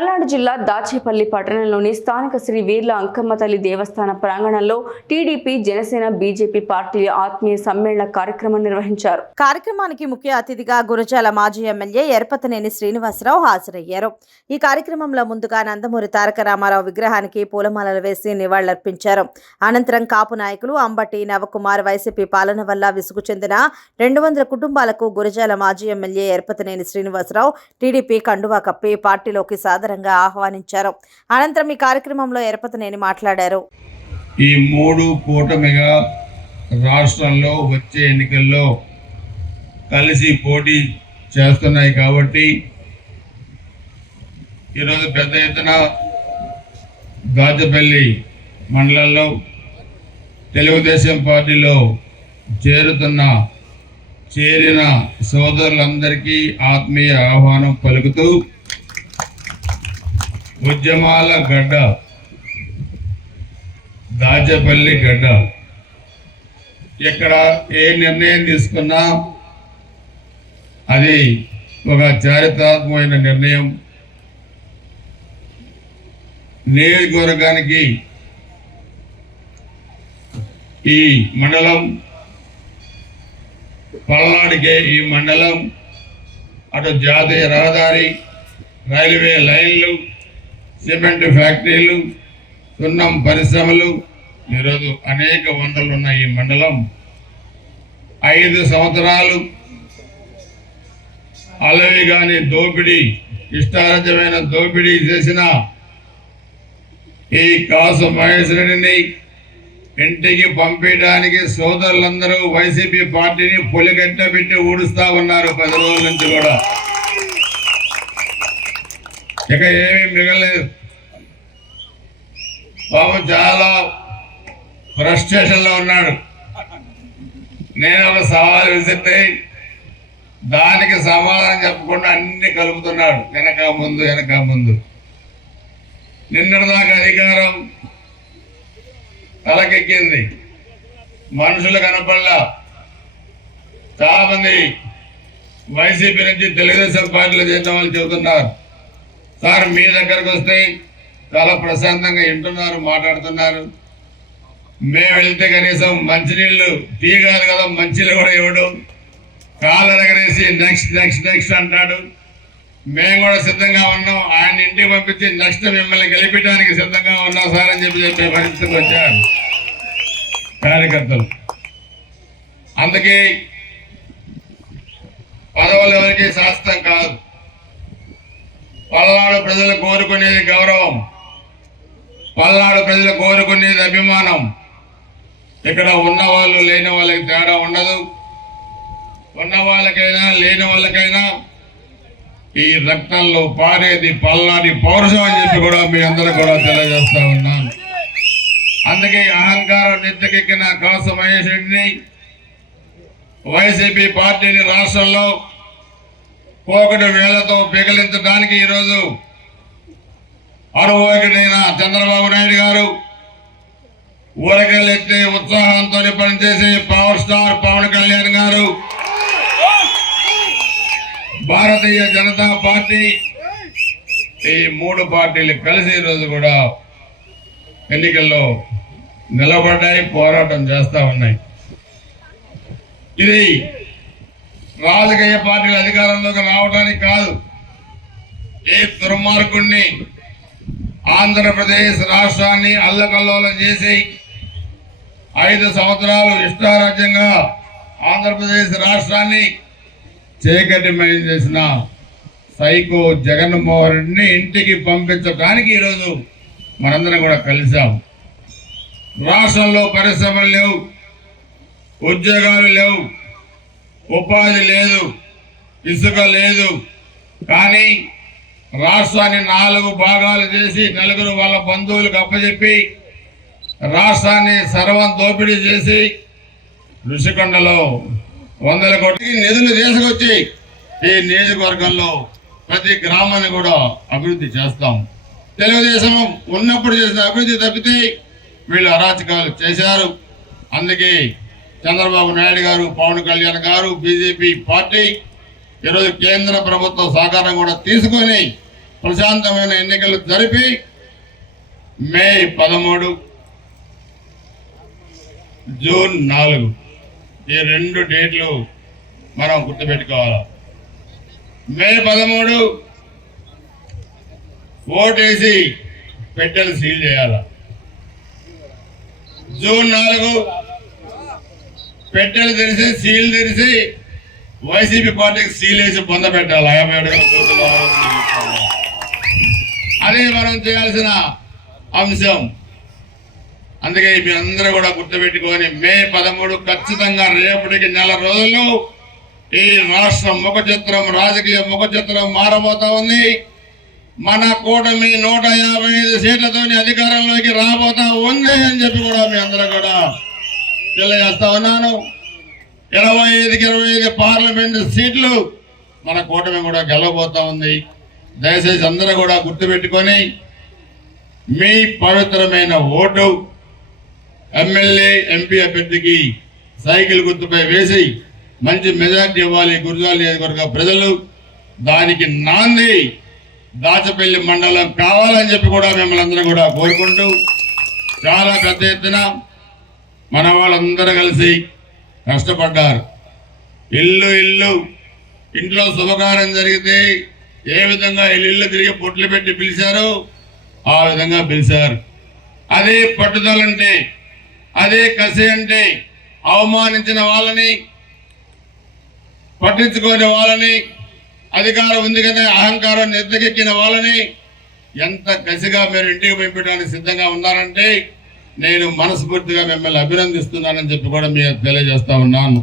పల్నాడు జిల్లా దాచేపల్లి పట్టణంలోని స్థానిక శ్రీ వీర్ల అంకమ్మ తల్లి దేవస్థాన ప్రాంగణంలో టీడీపీ, జనసేన, బీజేపీ పార్టీల ఆత్మీయ సమ్మేళన కార్యక్రమం నిర్వహించారు. కార్యక్రమానికి ముఖ్య అతిథిగా గురజాల మాజీ ఎమ్మెల్యే ఎరపతనేని శ్రీనివాసరావు హాజరయ్యారు. ఈ కార్యక్రమంలో ముందుగా నందమూరి తారక రామారావు విగ్రహానికి పూలమాలలు వేసి నివాళులర్పించారు. అనంతరం కాపు నాయకులు అంబటి నవకుమార్ వైసీపీ పాలన వల్ల విసుగు చెందిన 200 కుటుంబాలకు గురజాల మాజీ ఎమ్మెల్యే ఎరపతనేని శ్రీనివాసరావు టీడీపీ కండువా కప్పి పార్టీలోకి సాదరంగా ఆహ్వానించారు. అనంతరం ఈ కార్యక్రమంలో ఎరపతనేని మాట్లాడారు. ఈ 3 కూటమిగా రాష్ట్రంలో వచ్చే ఎన్నికల్లో కలిసి పోటీ చేస్తున్నాయి కాబట్టి ఈరోజు పెద్ద ఎత్తున దాచేపల్లి మండలంలో తెలుగుదేశం పార్టీలో చేరిన సోదరులందరికీ ఆత్మీయ ఆహ్వానం పలుకుతూ ఉద్యమాల గడ్డ దాచేపల్లి గడ్డ ఇక్కడ ఏ నిర్ణయం తీసుకున్నా అది ఒక చారిత్రాత్మకమైన నిర్ణయం. నియోజకవర్గానికి ఈ మండలం, పల్నాడుకే ఈ మండలం, అటు జాతీయ రహదారి, రైల్వే లైన్లు, సిమెంట్ ఫ్యాక్టరీలు, సున్నం పరిశ్రమలు, ఈరోజు అనేక వందలు ఉన్న ఈ మండలం 5 సంవత్సరాలు అలవి గాని దోపిడీ, ఇష్టారాజ్యమైన దోపిడీ చేసిన ఈ కాసు మహేష్ రెడ్డిని ఇంటికి పంపించడానికి సోదరులందరూ వైసీపీ పార్టీని పొలిగంట పెట్టి ఊడుస్తా ఉన్నారు 10 రోజుల నుంచి కూడా. ఇక ఏమీ మిగలేదు. బాబు చాలా ఫ్రస్ట్రేషన్లో ఉన్నాడు. నేను ఒక సవాల్ విసిరితే దానికి సమాధానం చెప్పకుండా అన్ని కలుపుతున్నాడు, వెనక ముందు. నిన్నటిదాకా అధికారం తలకెక్కింది, మనుషులు కనపడలా. చాలా మంది వైసీపీ నుంచి తెలుగుదేశం పార్టీలో చేసిన వాళ్ళు చెబుతున్నారు, సార్ మీ దగ్గరకు వస్తే చాలా ప్రశాంతంగా వింటున్నారు, మాట్లాడుతున్నారు. మేము వెళ్తే కనీసం మంచినీళ్ళు తీయగాదు కదా, మంచినీళ్ళు కూడా ఇవ్వడు, కాళ్ళు ఎగరేసి నెక్స్ట్ అంటాడు. మేము కూడా సిద్ధంగా ఉన్నాం, ఆయన ఇంటికి పంపించి నెక్స్ట్ మిమ్మల్ని గెలిపించడానికి సిద్ధంగా ఉన్నాం సార్ అని చెప్పే పరిస్థితికి వచ్చారు కార్యకర్తలు. అందుకే పదవులు ఎవరికి శాశ్వతం కాదు. పల్నాడు ప్రజలు కోరుకునేది గౌరవం, పల్నాడు ప్రజలు కోరుకునేది అభిమానం. ఇక్కడ ఉన్న వాళ్ళు లేని వాళ్ళకి తేడా ఉండదు. ఉన్న వాళ్ళకైనా లేని వాళ్ళకైనా ఈ రక్తంలో పారేది పల్నాడి పౌరుషం అని చెప్పి కూడా మీ అందరూ కూడా తెలియజేస్తా ఉన్నాను. అందుకే అహంకారం నెత్తకెక్కిన కాసు మహేష్ రెడ్డిని, వైసీపీ పార్టీని రాష్ట్రంలో పోకటి వేళ్లతో పిగిలించడానికి ఈరోజు అనుభవజ్ఞుడైన చంద్రబాబు నాయుడు గారు, ఊరకెళ్ళెత్తే ఉత్సాహంతో పనిచేసే పవర్ స్టార్ పవన్ కళ్యాణ్ గారు, భారతీయ జనతా పార్టీ, ఈ 3 పార్టీలు కలిసి ఈరోజు కూడా ఎన్నికల్లో నిలబడ్డాయి, పోరాటం చేస్తా ఉన్నాయి. ఇది రాజకీయ పార్టీల అధికారంలోకి రావడానికి కాదు, ఏ దుర్మార్గుణ్ణి ఆంధ్రప్రదేశ్ రాష్ట్రాన్ని అల్లకల్లోలం చేసి 5 సంవత్సరాలు ఇష్టారాజ్యంగా ఆంధ్రప్రదేశ్ రాష్ట్రాన్ని చీకటిమయం చేసిన సైకో జగన్మోహన్ రెడ్డిని ఇంటికి పంపించడానికి ఈరోజు మనందరం కూడా కలిసాం. రాష్ట్రంలో పరిశ్రమలు లేవు, ఉద్యోగాలు లేవు, ఉపాధి లేదు, ఇసుక లేదు. కానీ రాష్ట్రాన్ని 4 భాగాలు చేసి 4 వాళ్ళ బంధువులకు అప్పచెప్పి రాష్ట్రాన్ని సర్వం దోపిడీ చేసి ఋషికొండలో 100 కోట్లకి నిధులు తీసుకొచ్చి ఈ నియోజకవర్గంలో ప్రతి గ్రామాన్ని కూడా అభివృద్ధి చేస్తాం. తెలుగుదేశం ఉన్నప్పుడు చేసిన అభివృద్ధి తప్పితే వీళ్ళు అరాచకాలు చేశారు. అందుకే చంద్రబాబు నాయుడు గారు, పవన్ కళ్యాణ్ గారు, బీజేపీ పార్టీ ఈరోజు కేంద్ర ప్రభుత్వ సహకారం కూడా తీసుకొని ప్రశాంతమైన ఎన్నికలు జరిపి మే 13, జూన్ 4 ఈ 2 డేట్లు మనం గుర్తుపెట్టుకోవాలి. మే 13 ఓటేసి పెట్టెలు సీల్ చేయాల. జూన్ 4 పెట్టెలు తెరిచి సీల్ తెరిచి వైసీపీ పార్టీకి సీల్ వేసి పొందబెట్టాలి. 57 కోట్లు. అదే మనం చేయాల్సిన అంశం. అందుకే మీ అందరూ కూడా గుర్తుపెట్టుకొని మే 13 ఖచ్చితంగా రేపటికి నెల రోజుల్లో ఈ రాష్ట్రం ముఖ చిత్రం, రాజకీయ ముఖ చిత్రం మారబోతా ఉంది. మన కూటమి 155 సీట్లతో అధికారంలోకి రాబోతా ఉంది అని చెప్పి కూడా మీ అందరూ కూడా తెలియజేస్తా ఉన్నాను. 25కి 25 పార్లమెంటు సీట్లు మన కూటమి కూడా గెలవబోతా ఉంది. దయచేసి అందరూ కూడా గుర్తుపెట్టుకొని మీ పవిత్రమైన ఓటు ఎమ్మెల్యే, ఎంపీ అభ్యర్థికి సైకిల్ గుర్తుపై వేసి మంచి మెజార్టీ ఇవ్వాలి. గురజాల నియోజకవర్గ ప్రజలు దానికి నాంది దాచపల్లి మండలం కావాలని చెప్పి కూడా మిమ్మల్ని అందరూ కూడా కోరుకుంటూ చాలా పెద్ద ఎత్తున మన వాళ్ళందరూ కలిసి కష్టపడ్డారు. ఇల్లు ఇంట్లో శుభకార్యం జరిగితే ఏ విధంగా ఇల్లు తిరిగి పొట్లు పెట్టి పిలిచారో ఆ విధంగా పిలిచారు. అదే పట్టుదలంటే, అదే కసి అంటే అవమానించిన వాళ్ళని, పట్టించుకోని వాళ్ళని, అధికారం ఉంది కదా అహంకారం నెత్తకెక్కిన వాళ్ళని ఎంత కసిగా మీరు ఇంటికి పంపించడానికి సిద్ధంగా ఉన్నారంటే నేను మనస్ఫూర్తిగా మిమ్మల్ని అభినందిస్తున్నానని చెప్పి కూడా మీరు తెలియజేస్తా ఉన్నాను.